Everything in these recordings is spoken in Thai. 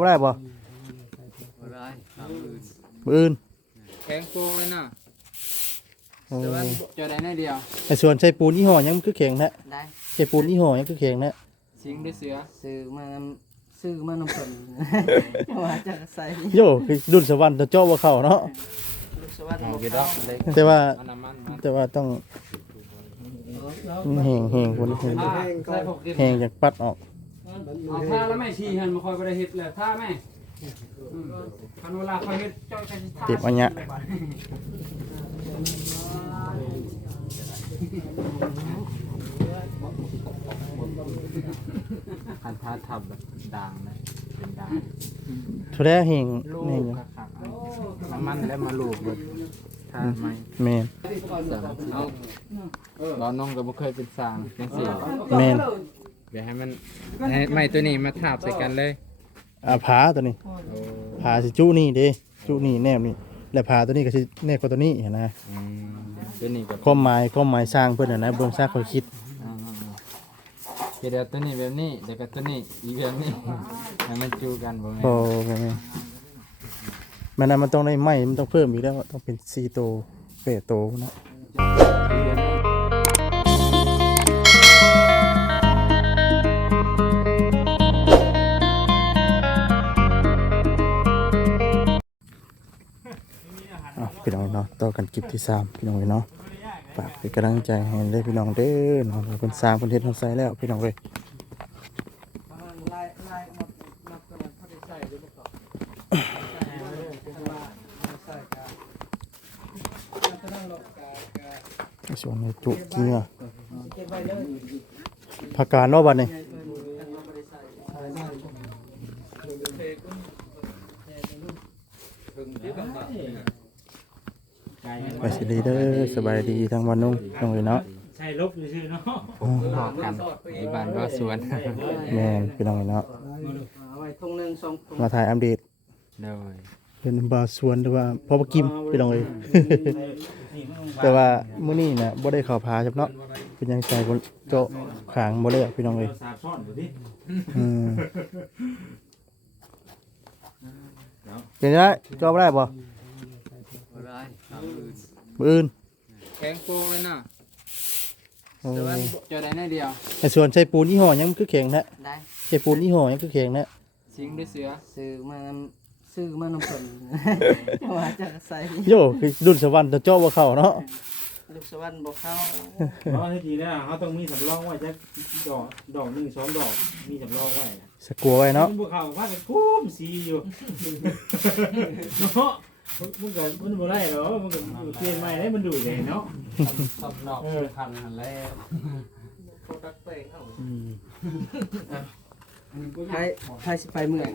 ก็ได้บ่บ่ได้ทำอื่นมื้ออื่นแข็งโกงเลยนะโอ้แต่ว่าเจอได้ในเดียวไอ้ส่วนใช้ปูนยี่ห้อหยังมันคือแข็งแท้ได้ ใช้ปูนยี่ห้อหยังคือแข็งแท้สิงด้วยเสือซื้อมาซื้อมานำผลว่าจะใส่โยคือดุนสวรรค์ตัวเจ้าบ่เข้าเนาะลูกสวัสดิ์เอาบอกกี่ดเขาอกเลยแต่ว่าเอาน้ำมันมาแต่ว่าต้องแห้งแห้งคนแห้งถ้าใส่พวกดินแห้งจากปัดออก เอาถ้าแล้วแม่ชีหันมาคอยบ่ได้เฮ็ดแล้วถ้าแม่อืมคันเวลาคอยเฮ็ดจ้อยกันสิท่าเจ็บอันเนี้ย คันท่าทับแบบด่างนะเป็นด่างทุเรศแห้งลูแห้งกคักๆเอาน้ำมันแล้วมาลูบเบิดถ้าไหมแม่นเอาเราน้องก็บ่เคยเป็นสร้างจังซี่แม่น เดี๋ยวให้มันให้ไม้ตัวนี้มาทาบใส่กันเลยอ่าผาตัวนี้โอ้ผาสิจุนี่เด้จุนี่แนบนี่แล้วผาตัวนี้ก็สิแนบกว่าตัวนี้เห็นนะอืมตัวนี้ก็ความหมายความหมายสร้างเพิ่นน่ะนะเบิ่งซากค่อยคิดอ่าๆๆเดี๋ยวตัวนี้แบบนี้เดี๋ยวก็ตัวนี้อีกแบบนี้ให้มันจูกันบ่แม่นพอบ่แม่นมันน่ะมันต้องได้ไม้มันต้องเพิ่มอีกแล้วต้องเป็น4โต8โตนะอะ พี่น้องเนาะต่อกันคลิปที่สามพี่น้องเนาะฝากเป็นกำลังใจให้ได้พี่น้องเด้อเนาะเราเป็นสร้างประเทศทำไซแล้วพี่น้องเลยลายมามาตัวเขาได้ใส่วยบ่ใส่กันตัวนั้นหรอกกะส่วนในจุกินเนื้อเก็บไว้เลยผักกาดเนาะบัดนี้ ไปสิดีเด้อสบายดีทางวันนุ่งน้องเว้ยเนาะใช่ลบอยู่ชื่อเนาะผมพอกันในบ้านบ่สวนแม่นพี่น้องเว้ยเนาะเอาไว้ทุ่งหนึงสองทุ่งมาถ่ายอัปเดตโดยเป็นบาสวนหรือว่าพอบ่กิมพี่น้องเอ้ยแต่ว่ามื้อนี้น่ะบ่ได้เข้าพาจับเนาะเป็นยังใส่บ่โจะขางบ่เลยอะพี่น้องเอ้ยสาบซ่อนอยู่ดิอืมเป็นไงจอบได้บ่บ่ได้ทำอื่น มื้ออื่นแข็งโกงเลยนะโอ้แต่ว่าเจอได้ในเดียว ไอ้ส่วนใช้ปูนยี่ห้อหยังมันคือแข็งแท้ได้ใช้ปูนยี่ห้อหยังคือแข็งแท้สิงด้วยเสือซื้อมานำซื้อมานำผลว่าจะใส่โยคือรุ่นสวรรค์ตัวเจ้าบ่เข้าเนาะลูกสวัสดิ์บอกเขาเพราะที่จริงแล้วเขาต้องมีสำรองไว้จะดอกดอกหนึ่งสองดอกมีสำรองไว้สกลัวไว้เนาะมันบุกเขาพากันคุ้มสีอยู่ เนาะ มันก็มันบ่ได้หรอมันก็เปลี่ยนใหม่ได้มันดูเลยเนาะทอบนอกพันหันแล้วอืมใครใครสิไปเมือง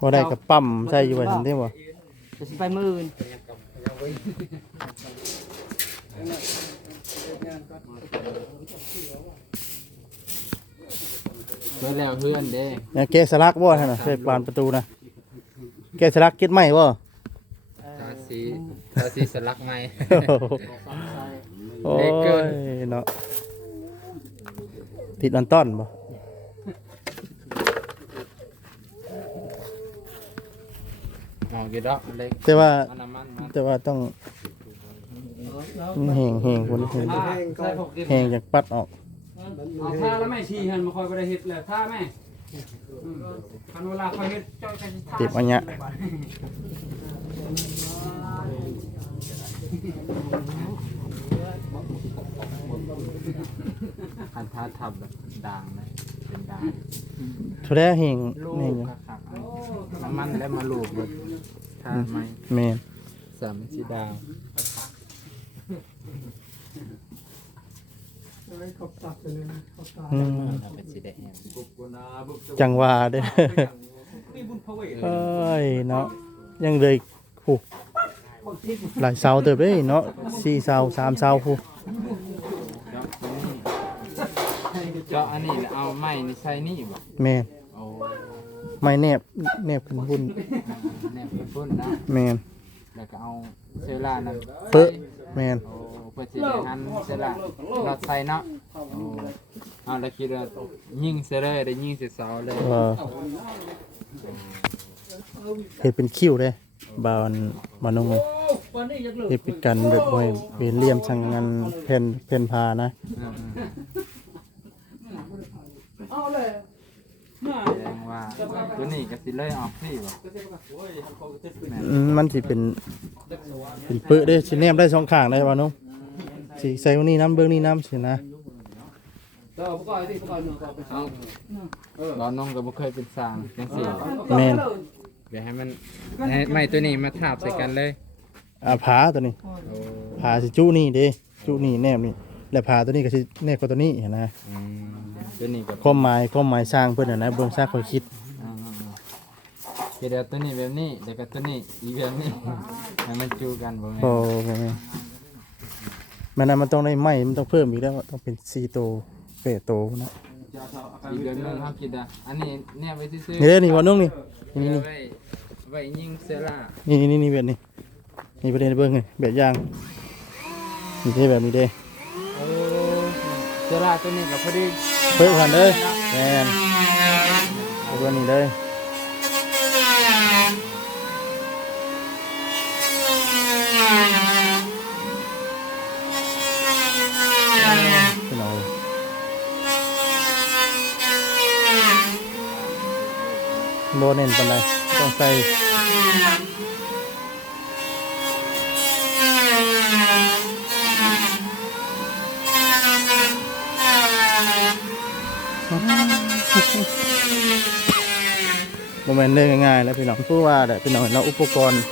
บ่ได้กับปั๊มใส่อยู่ไว้ซั่นเด้บ่จะสิไปเมืองอื่นเพื่อแล้วเพื่อนเด้ยังแกะสลักบ่ท่านน่ะใส่บานประตูนะแกะสลักเก็ดไม้บ่ ตาสีตาสีสลักไม้โอ้เด็กเกินยเนาะติดอันต้อนบ่เอากี่ดอกเลยแต่ว่าเอาน้ำมันมาแต่ว่าต้องแห้งแห้งคนแห้งถ้าใส่พวกดินแห้งจากปัดออกเอาถ้าแล้วแม่ชีหันมาคอยบ่ได้เฮ็ดแล้วถ้าแม่อืมคันเวลาคอยเฮ็ดจ้อยกันสิท่าเจ็บอันเนี้ย คันท่าทับแบบด่างนะเป็นด่างทุเรศแห้งลูแห้งกคักๆเอาน้ำมันแล้วมาลูบเบิดถ้าไหมแม่นสามสีดาว อืมเราเป็นสีแดงจังหวาเด้อ เอ้ยเนาะยังเลย ผู้หลายเสาเติบเด้ยเนาะสี่เสาสามเสาผู้เจาะอันนี้แล้วเอาไม้นี่ใส่นี่บ่แม่นโอ้ไม่แนบแนบขึ้นบุญแนบเป็นพุ่นนะแม่นแล้วก็เอาเซลานั่นเปิ้ลแม่นโอ้เพื่อสิได้หันเซลาเราใส่เนาะโอ้เอาแล้วคิดว่ายิงเซเลยได้ยิงเสเสาเลยเออเฮ็ดเป็นคิ้วเด้ บาวอันมานงโอ้วันนี้อยากเลิกเฮ็ดเป็นกันแบบบ่ให้เป็นเหลี่ยมสังงานแผ่นแผ่นพานะ เอาเลยมาแสดงว่าตัวนี้ก็สิเลยออกพี่บ่อืมมันสิเป็นเป็นเปื้อเด้สิแนมได้สองข้างได้บ่น้องสิใส่ตรงนี้น้ำเบื้องนี้น้ำสินะเดี๋ยวประกอบสิประกอบหนึ่งประกอบไปสองเราน้องก็บ่เคยเป็นสร้างจังซี่แม่น เดี๋ยวให้มันให้ไม้ตัวนี้มาทาบใส่กันเลยอ่าผาตัวนี้โอ้ผาสิจุนี่เด้จุนี่แนมนี่แล้วผาตัวนี้ก็สิแนบกับตัวนี้เห็นนะอืมตัวนี้ก็ความหมายความหมายสร้างเพิ่นน่ะนะเบิ่งซากค่อยคิดอ่าๆๆเดี๋ยวตัวนี้แบบนี้เดี๋ยวก็ตัวนี้อีกแบบนี้ให้มันจูกันบ่แม่นพอบ่แม่นมันน่ะมันต้องได้ไม้มันต้องเพิ่มอีกแล้วต้องเป็น4โต8โตนะอีกแบบนึงเฮาคิดอะอันนี้แนบไว้ซื่อนี่เด้นี่ว่าน้องนี่ๆนี่เอานี่ ไว้ไว้ยิงเสื้อล่านี่นี่นี่แบบนี้นี่ประเด็นเบิ่งนี่แบบอย่างนี่เด้แบบนี้เด้โอ้เสื้อล่าตัวนี้ก็พอดีเพิ่มกันเลยแม่นเอาตัวนี้เลยพี่น้องโบเน้นปานใด ต้องใส่โมเมนต์เรื่องง่ายๆแล้วพี่น้องพูดว่าแต่พี่น้องเนาอุปกรณ์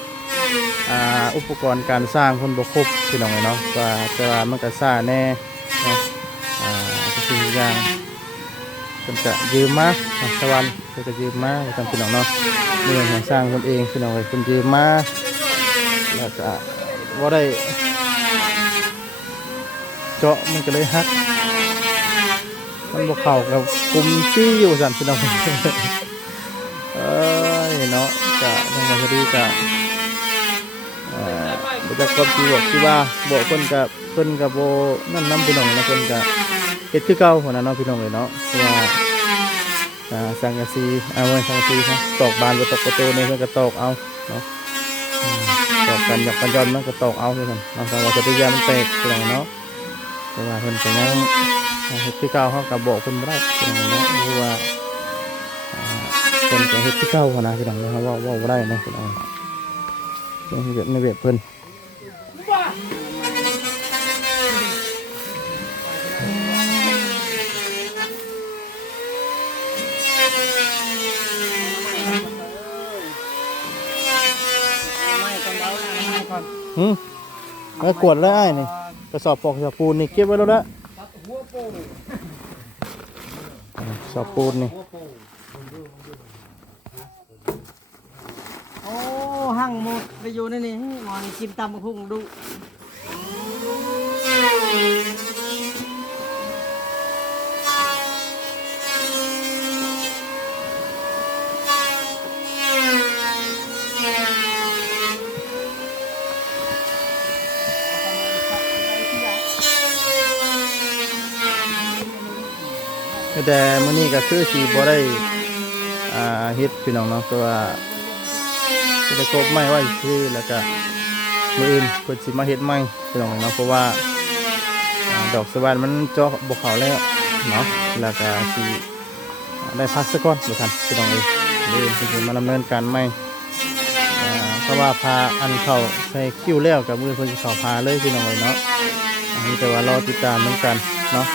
อุปกรณ์การสร้างคนบกครบพี่น้องเนาะว่าแต่ว่ามันก็ซ่างแน่นะอ่าทุกสิ่งอย่าง เป็นจะยืมมาสวรรค์เพิ่นก็ยืมมาทำพี่น้องเนาะเรื่องของสร้างคนเองพี่น้องเอ้ยคนยืมมาแล้วก็ว่าได้เจาะมันก็เลยฮักมันบวกเข้ากับกลุ่มที่อยู่สันพี่น้องเอ้ยเนาะกะทางวันคดีกะเอ่อบ่จักกับที่บอกที่ว่าบอกเพิ่นกะเพิ่นกะบ่นั่นนํพี่น้องนะเพิ่นกะ เฮ็ดคือเก่าหันน่ะเนาะพี่น้องเอ้ยเนาะเพราะว่าอ่าสังกะสีเอาไว้สังกะสีนะตอกบานบ่ตอกประตูนี่เพิ่อนก็ตอกเอาเนาะตอกกันหยอกกันย้อนมันก็ตอกเอาคือกันเนาะทางว่าจะได้ยามันแตกพี่น้องเนาะแต่ว่าเพิ่นก็ยังเฮ็ดคือเก่าเฮาก็บอกเพิ่นบ่ได้พี่น้องเนาะเพราะว่าคนจะเฮ็ดที่เก่าหั้นนะพี่น้องนะครับว่าว่าได้นะพี่น้องต้องเฮ็ดในแบบเพิ่น ไม่ต้องเอาไม่ก่อน หืมมากวดแล้วไอ้นี่กระสอบปอกกระสอบปูนนี่เก็บไว้แล้วละกระสอบปูนนี่โอ้หั่งหมดไปอยู่ในนี่หมอนกินตำบักหุ่งดู แต่มื้อนี้ก็คือสิบ่ได้อ่าเฮ็ดพี่น้องเนาะเพราะว่าสิได้กบไม้ไว้คือแล้วก็มื้ออื่นเพิ่นสิมาเฮ็ดใหม่พี่น้องเนาะเพราะว่าดอกสวรรค์มันเจาะบ่เข้าแล้วเนาะแล้วก็สิได้พักซะก่อนบ่ทันพี่น้องเอ้ยมื้ออื่นเพิ่นสิมาดำเนินการใหม่เพราะว่าพาอันเข้าใส่คิ้วแล้วกับมือเพิ่นสิเข้าพาเลยพี่น้องเอ้ยเนาะอันนี้แต่ว่ารอติดตามเหมือนกันเนาะ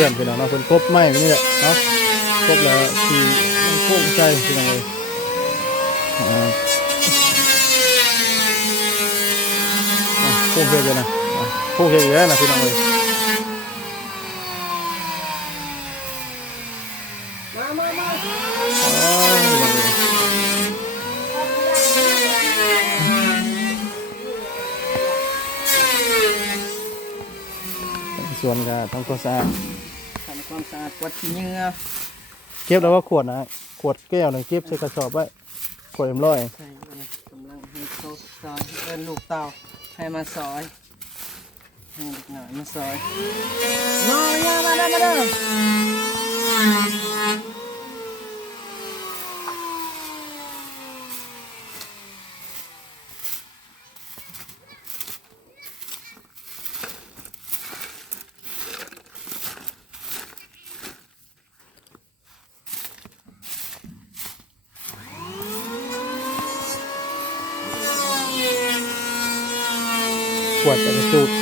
พื่อนพี่น้องเนาะเพิ่นกบไม้นี่แหละเนาะกบแล้วสีมันโค้งใจพี่น้องเลยอ่าอะโค้งเพียเลยนะอะโค้งเยอยู่แล้วนะพี่น้องเลยมามามาอ๋อพี่น้องเลยส่วนก็ต้องก็สะอาด ความสะอาดกวาดขี้เหงื่อเก็บแล้วว่าขวดนะขวดแก้วนะเก็บใส่กระสอบไว้ขวดเอ็มร้อยใส่ไว้กำลังให้เขาซอยเอิ้นลูกเต่าให้มาซอยให้เด็กหน่อยมาซอยมาอย่ามาเด้อมาเด้อ ขวดแต่ละสูตร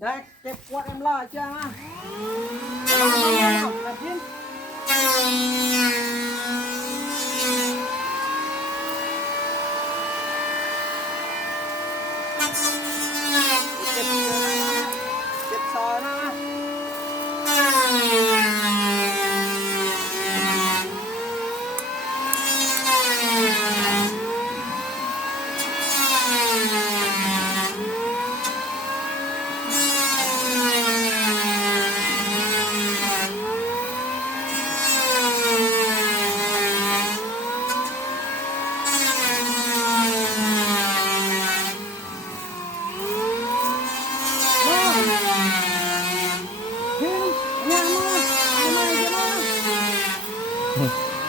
ได้เก็บกวาดเอ็มร้อยจ้ามาเอามาเอามาเอาพิมพ์เก็บเงินนะเก็บซอยนะ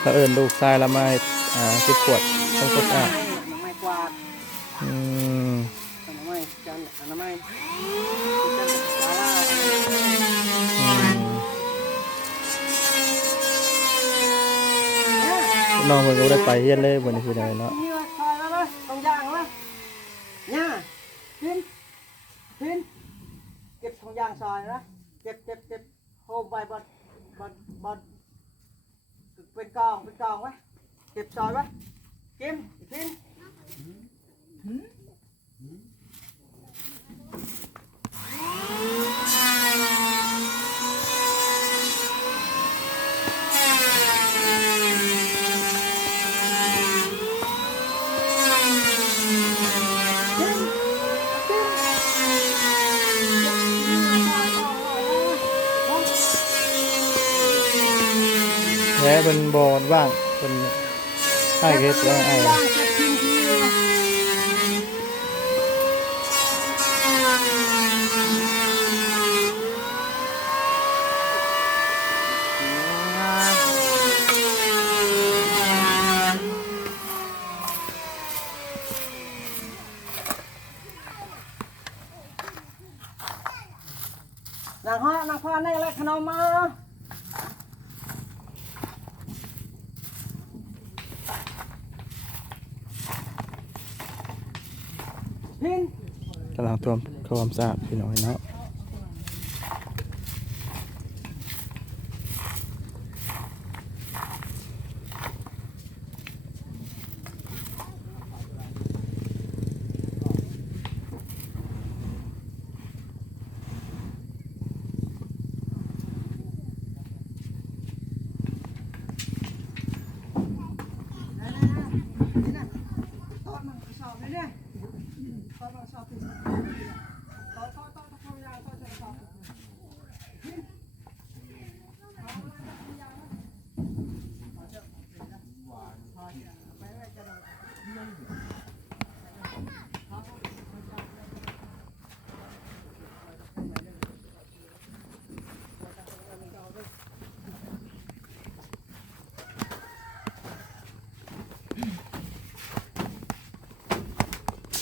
ถ้าเอิญลูกชายละไม้อ่าเก็บขวดต้องก็สะอาดน้ำไม้กวาดอืมน้ำไม้จันน้ำไม้จันสาราอืมน้องเพิ่นก็บ่ได้ไปเฮียนเลยบ่ได้คือใดเนาะ นี่เลยซอยแล้วเลยตรงยางเลยเนี่ยพินพินเก็บทองยางซอยนะเก็บเก็บเก็บโฮมไว้บนบนบนเป็นกองเป็นกองไว้เก็บซอยไว้กิมพินแพ้เป็นบอลว่างเป็น ให้เฮ็ดแล้วไอ้ย่างพินทีนางฮะนางพ่อในอะไรขนมมาพิน กำลังทำความสะอาดพี่น้อยเนาะ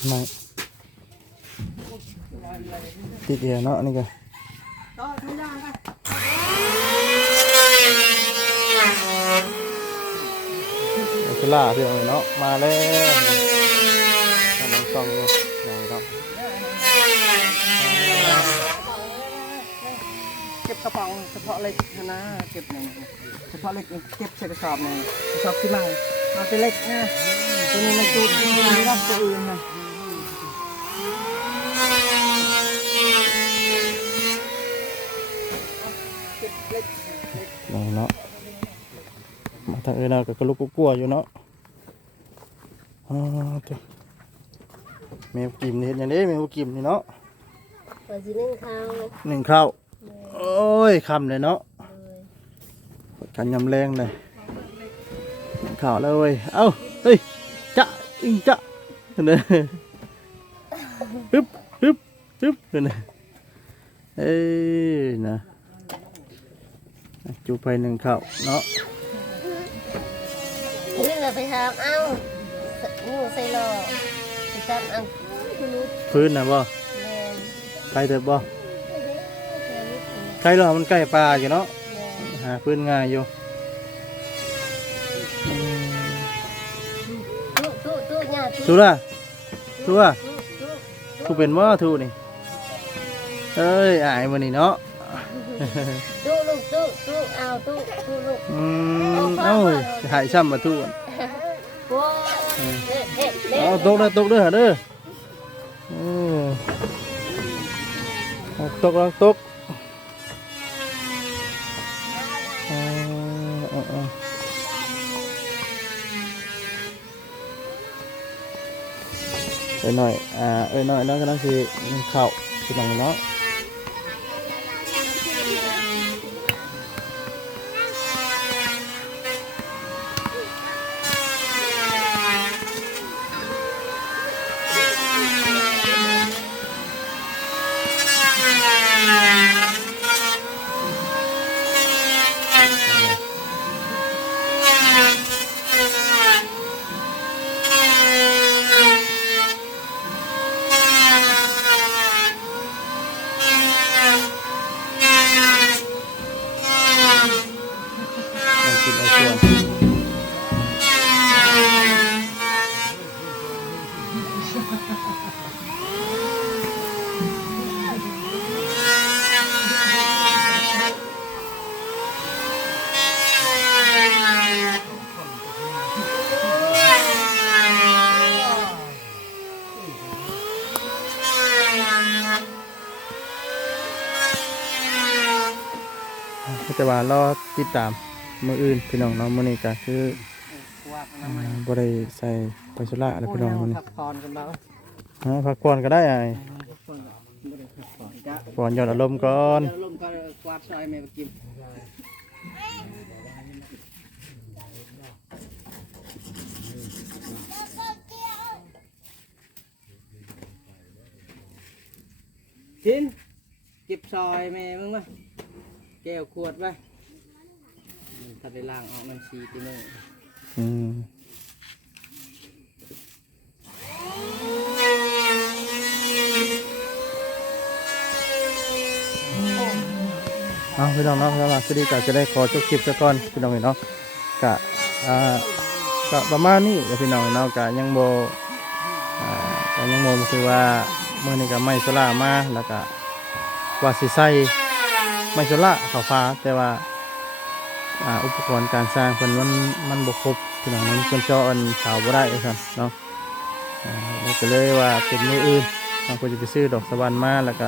ไม่ติดเดียวเนาะนี่ก็ต่อทางย่างไปเอาคือล่าพี่น้องเนาะมาแล้วกำลังส่องอยู่ไหนเนาะเก็บกระเป๋าเฉพาะเล็กนะเก็บหนึ่งเฉพาะเล็กเก็บใส่กระสอบหนึ่งกระสอบที่มาเอาไปเล็กนะตัวนี้มันจูดตัวนี้รับตัวอื่นนะเก็บเล็ก น้องเนาะมาทางเอ็นเอาก็กระลุกกลัวๆอยู่เนาะอ๋อตัวแมวกิมนี่เห็นอย่างนี้แมวกิมนี่เนาะเปิดสินึ่งข้าวหนึ่งข้าวโอ้ยคำเลยเนาะกันยำแรงเลยหนึ่งข้าวแล้วเว้ยเอ้าเฮ้ยจะอึ้งจะเนี่ยปึ๊บปึ๊บปึ๊บเนี่ยเอ้ยนะ จูไปหนึ่งข้าวเนาะนี่เราไปทำเอ้าหนูใส่หล่อไปทำเอ้าคุณรู้พื้นนะบ่แมนใกล้เถอะบ่แมนใกล้หรอมันใกล้ปลาอยู่เนาะแมนหาพื้นง่ายอยู่อืมตู้ตู้ตู้เนี่ยทุล่ะทุล่ะตู้ตู้ทุเป็นว่าทุนี่เอ้ยอายมันนี่เนาะตู้ อืมเอ้าหายซ้ำมาทุว้าวเด็ดเด็ดเด็เอาดตกเด้อตกเด้อเด้อเออเอาตกแล้วตกเอาเอาเอาเอ้ยหน่อยอ่าเอ้ยหน่อยเนาะก็ต้องคือเข่าคือหนังเนาะ ก็จะว่ารอติดตามมืออื่นพี่น้องเนาะมื้อนี้ก็คือว่ากันอ่านะบ่ได้ใส่ไปสุระแล้วพี่น้องมื้อนี้พักผ่อนกันบ้างฮะพักผ่อนก็ได้ไอ้พักผ่อนไม่ได้พักผ่อนจ้ะผ่อนหย่อนอารมณ์ก่อนเดี๋ยวลมก็กวาดซอยแม่ไปกินกินเก็บซอยแม่มึงมาแก้วขวดไป ถ้าได้ล้างออกมันชีตีมืออืมเอาพี่น้องเนาะสำหรับสวัสดีก็จะได้ขอจบคลิปซะก่อนพี่น้องเนาะกะอ่าก็ประมาณนี้พี่น้องเนาะกะยังโบอ่าก็ยังโมคือว่าเมื่อนี้ก็ไม่สลามาแล้วก็ว่าสิใส่ไม่สละเขาฟ้าแต่ว่า อุปกรณ์การสร้างเพิ่นมันมันบกครบพี่น้องมันเพิ่นเจาะอันขาวบ่ได้ครับเนาะอ่าแล้วก็เลยว่าเป็นมืออื่นบางคนจะไปซื้อดอกสะวันมาแล้วก็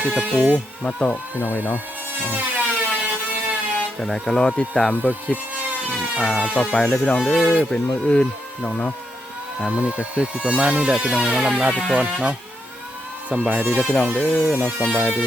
ซื้อตะปูมาตอกพี่น้องไว้เนาะอ่าจะได้ก็รอติดตามเบิ่งคลิปอ่าต่อไปเลยพี่น้องเด้อเป็นมืออื่นพี่น้องเนาะอ่ามือนี้ก็คือสิประมาณนี้แหละพี่น้องเนาลำลาไปก่อนเนาะสบายดีเด้อพี่น้องเด้อเนาะสบายดี